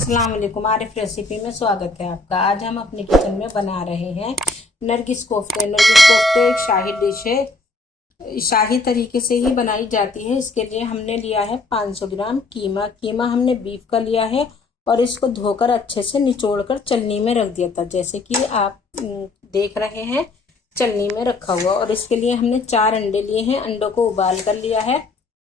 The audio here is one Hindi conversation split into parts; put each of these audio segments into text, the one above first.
अस्सलाम वालेकुम। आरिफ रेसिपी में स्वागत है आपका। आज हम अपने किचन में बना रहे हैं नरगिस कोफ्ते। नरगिस कोफ्ते एक शाही डिश है, शाही तरीके से ही बनाई जाती है। इसके लिए हमने लिया है 500 ग्राम कीमा हमने बीफ का लिया है और इसको धोकर अच्छे से निचोड़ कर चलनी में रख दिया था, जैसे कि आप देख रहे हैं चलनी में रखा हुआ। और इसके लिए हमने 4 अंडे लिए हैं, अंडों को उबाल कर लिया है।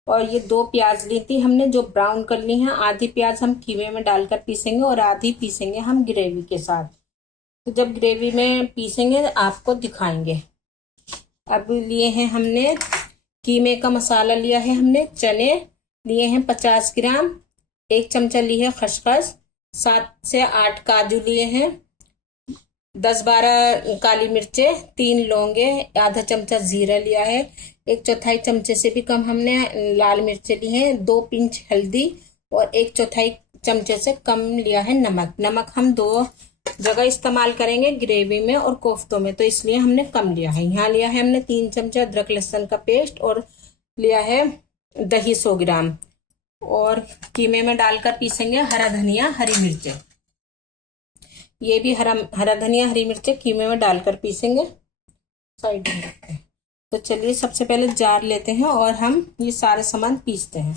और ये 2 प्याज ली थी हमने जो ब्राउन कर ली हैं। आधी प्याज हम कीमे में डालकर पीसेंगे और आधी पीसेंगे हम ग्रेवी के साथ। तो जब ग्रेवी में पीसेंगे आपको दिखाएंगे। अब लिए हैं हमने कीमे का मसाला लिया है, हमने चने लिए हैं 50 ग्राम, 1 चमचा ली है खसखस, 7 से 8 काजू लिए हैं, 10-12 काली मिर्चें, 3 लौंगे, आधा चमचा जीरा लिया है, 1/4 चमचे से भी कम हमने लाल मिर्चें ली हैं, 2 पिंच हल्दी और 1/4 चमचे से कम लिया है नमक हम 2 जगह इस्तेमाल करेंगे, ग्रेवी में और कोफ्तों में, तो इसलिए हमने कम लिया है। यहाँ लिया है हमने 3 चमचा अदरक लहसुन का पेस्ट और लिया है दही 100 ग्राम। और कीमे में डालकर पीसेंगे हरा धनिया हरी मिर्चें, ये भी हरा धनिया हरी मिर्चें कीमे में डालकर पीसेंगे। साइड में रखते हैं। तो चलिए सबसे पहले जार लेते हैं और हम ये सारे सामान पीसते हैं,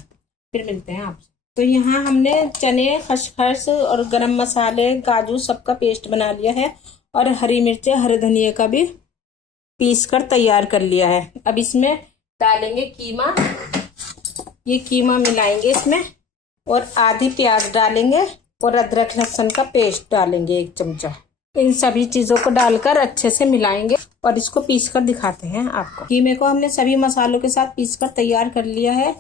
फिर मिलते हैं आपसे। तो यहाँ हमने चने खसखस और गरम मसाले काजू सबका पेस्ट बना लिया है और हरी मिर्चें हरे धनिया का भी पीस कर तैयार कर लिया है। अब इसमें डालेंगे कीमा, ये कीमा मिलाएंगे इसमें और आधी प्याज डालेंगे और अदरक लहसुन का पेस्ट डालेंगे 1 चमचा। इन सभी चीजों को डालकर अच्छे से मिलाएंगे और इसको पीस कर दिखाते हैं आपको। कीमे को हमने सभी मसालों के साथ पीस कर तैयार कर लिया है।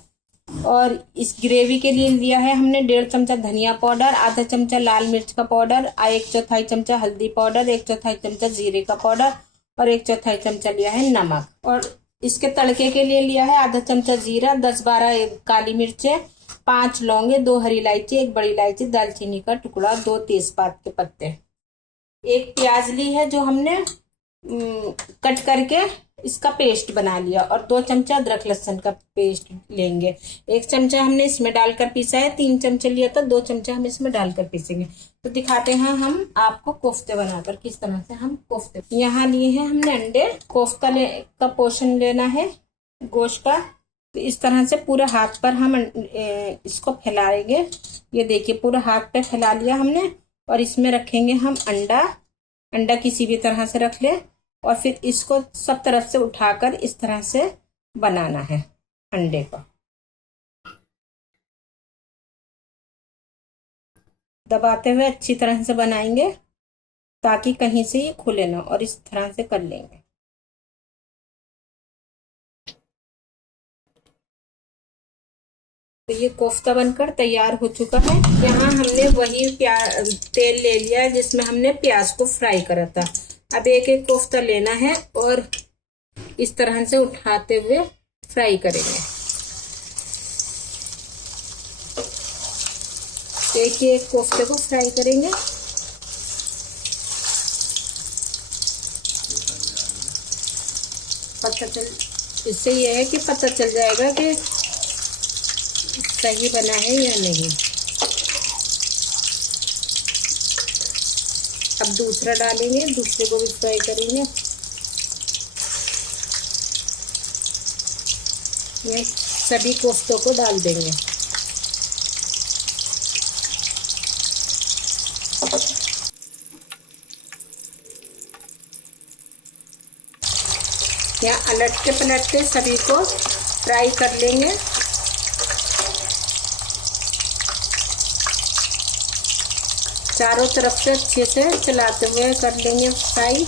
और इस ग्रेवी के लिए लिया है हमने 1.5 चमचा धनिया पाउडर, आधा चमचा लाल मिर्च का पाउडर, 1/4 चमचा हल्दी पाउडर, 1/4 चमचा जीरे का पाउडर और 1/4 चमचा लिया है नमक। और इसके तड़के के लिए लिया है आधा चमचा जीरा, 10-12 काली मिर्चें, 5 लौंगे, 2 हरी इलायची, 1 बड़ी इलायची, दालचीनी का टुकड़ा, 2 तेजपात के पत्ते, 1 प्याज ली है जो हमने कट करके इसका पेस्ट बना लिया और 2 चमचा अदरक लहसुन का पेस्ट लेंगे। 1 चमचा हमने इसमें डालकर पीसा है, 3 चमचे लिया था, 2 चमचा हम इसमें डालकर पीसेंगे। तो दिखाते हैं हम आपको कोफ्ते बनाकर किस तरह से हम कोफ्ते। यहाँ लिए हैं हमने अंडे, कोफ्ता का पोर्शन लेना है गोश्त का। तो इस तरह से पूरे हाथ पर हम इसको फैलाएंगे। ये देखिए पूरा हाथ पे फैला लिया हमने और इसमें रखेंगे हम अंडा किसी भी तरह से रख ले और फिर इसको सब तरफ से उठाकर इस तरह से बनाना है अंडे को। दबाते हुए अच्छी तरह से बनाएंगे ताकि कहीं से ये खुले ना, और इस तरह से कर लेंगे। तो ये कोफ्ता बनकर तैयार हो चुका है। यहाँ हमने वही तेल ले लिया है जिसमें हमने प्याज को फ्राई करा था। अब एक एक कोफ्ता लेना है और इस तरह से उठाते हुए फ्राई करेंगे। एक कोफ्ते को फ्राई करेंगे। इससे यह है कि पता चल जाएगा कि सही बना है या नहीं। अब दूसरा डालेंगे, दूसरे को भी फ्राई करेंगे। ये सभी कोफ्तों को डाल देंगे। यहाँ अलटते पलटते सभी को फ्राई कर लेंगे। चारों तरफ से अच्छे से चलाते हुए कर लेंगे फ्राई।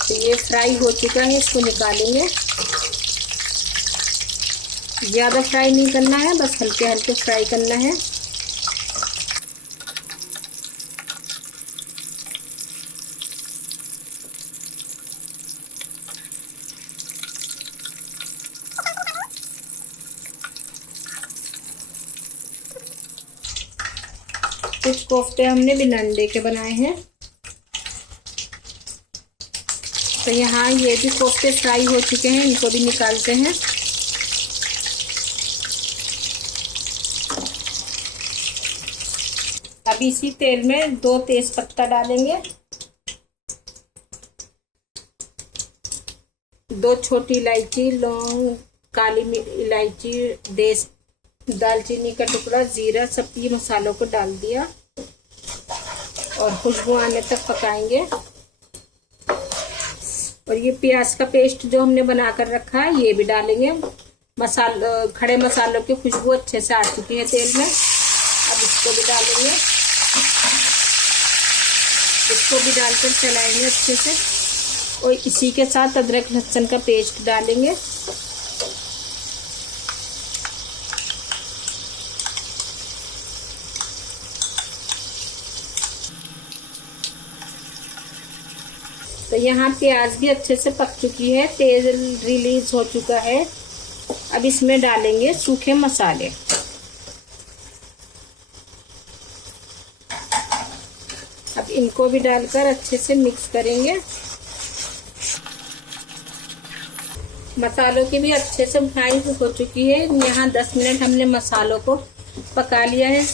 तो ये फ्राई हो चुका है, इसको निकालेंगे। ज़्यादा फ्राई नहीं करना है, बस हल्के हल्के फ्राई करना है। कुछ कोफ्ते हमने बिना अंडे के बनाए हैं। तो यहाँ ये भी कोफ्ते फ्राई हो चुके हैं, इनको भी निकालते हैं। अब इसी तेल में 2 तेज पत्ता डालेंगे, 2 छोटी इलायची, लौंग, काली इलायची, दालचीनी का टुकड़ा, जीरा, सब ये मसालों को डाल दिया और खुशबू आने तक पकाएंगे। और ये प्याज का पेस्ट जो हमने बनाकर रखा है ये भी डालेंगे। खड़े मसालों की खुशबू अच्छे से आ चुकी है तेल में, अब इसको भी डालेंगे। इसको भी डालकर चलाएंगे अच्छे से और इसी के साथ अदरक लहसुन का पेस्ट डालेंगे। तो यहाँ प्याज भी अच्छे से पक चुकी है, तेल रिलीज हो चुका है। अब इसमें डालेंगे सूखे मसाले। अब इनको भी डालकर अच्छे से मिक्स करेंगे। मसालों की भी अच्छे से भुनाई हो चुकी है। यहाँ 10 मिनट हमने मसालों को पका लिया है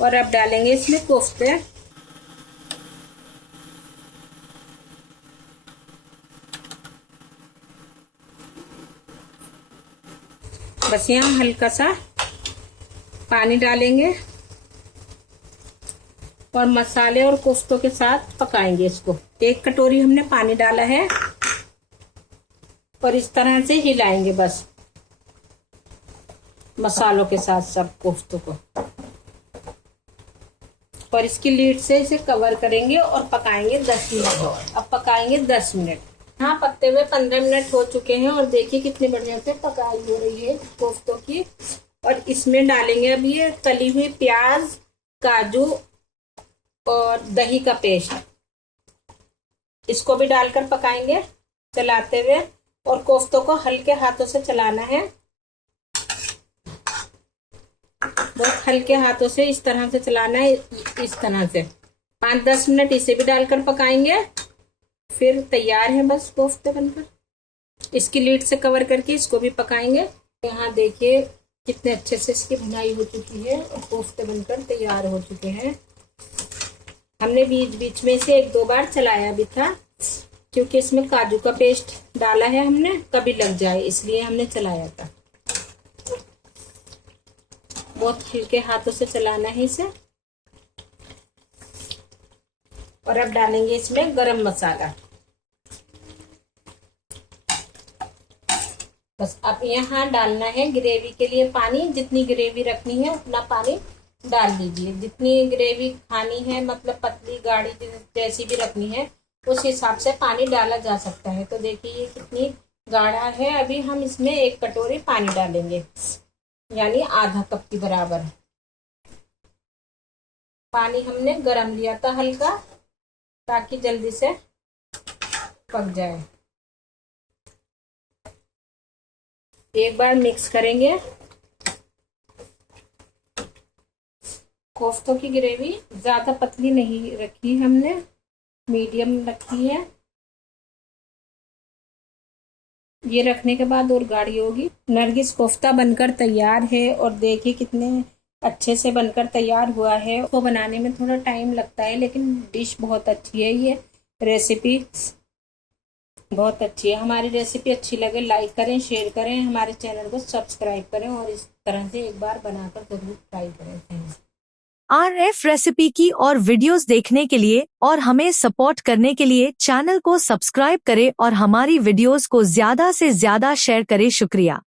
और अब डालेंगे इसमें कोफ्ते। बस यहाँ हल्का सा पानी डालेंगे और मसाले और कोफ्तों के साथ पकाएंगे इसको। 1 कटोरी हमने पानी डाला है और इस तरह से हिलाएंगे बस मसालों के साथ सब कोफ्तों को। और इसकी लीड से इसे कवर करेंगे और पकाएंगे 10 मिनट। अब पकाएंगे 10 मिनट। यहाँ पकते हुए 15 मिनट हो चुके हैं और देखिए कितनी बढ़िया से पकाई हो रही है कोफ्तों की। और इसमें डालेंगे अब ये तली हुई प्याज, काजू और दही का पेस्ट। इसको भी डालकर पकाएंगे चलाते हुए और कोफ्तों को हल्के हाथों से चलाना है, बहुत हल्के हाथों से इस तरह से चलाना है। इस तरह से 5-10 मिनट इसे भी डालकर पकाएंगे, फिर तैयार है बस कोफ्ते बनकर। इसकी लीड से कवर करके इसको भी पकाएंगे। यहाँ देखिए कितने अच्छे से इसकी भुनाई हो चुकी है और कोफ्ते बनकर तैयार हो चुके हैं। हमने बीच बीच में से 1-2 बार चलाया भी था क्योंकि इसमें काजू का पेस्ट डाला है हमने, कभी लग जाए इसलिए हमने चलाया था। बहुत हल्के हाथों से चलाना है इसे। और अब डालेंगे इसमें गरम मसाला। बस अब यहाँ डालना है ग्रेवी के लिए पानी। जितनी ग्रेवी रखनी है उतना पानी डाल दीजिए। जितनी ग्रेवी खानी है, मतलब पतली गाढ़ी जैसी भी रखनी है उस हिसाब से पानी डाला जा सकता है। तो देखिए ये कितनी गाढ़ा है। अभी हम इसमें 1 कटोरी पानी डालेंगे, यानी आधा कप के बराबर। पानी हमने गरम लिया था हल्का, ताकि जल्दी से पक जाए। एक बार मिक्स करेंगे। कोफ्तों की ग्रेवी ज्यादा पतली नहीं रखी हमने, मीडियम रखी है। ये रखने के बाद और गाढ़ी होगी। नरगिस कोफ्ता बनकर तैयार है और देखिए कितने अच्छे से बनकर तैयार हुआ है। उसको बनाने में थोड़ा टाइम लगता है लेकिन डिश बहुत अच्छी है। ये रेसिपी बहुत अच्छी है। हमारी रेसिपी अच्छी लगे लाइक करें, शेयर करें, हमारे चैनल को सब्सक्राइब करें और इस तरह से एक बार बनाकर जरूर ट्राई करें। RF रेसिपी की और वीडियोस देखने के लिए और हमें सपोर्ट करने के लिए चैनल को सब्सक्राइब करें और हमारी वीडियोस को ज्यादा से ज्यादा शेयर करें। शुक्रिया।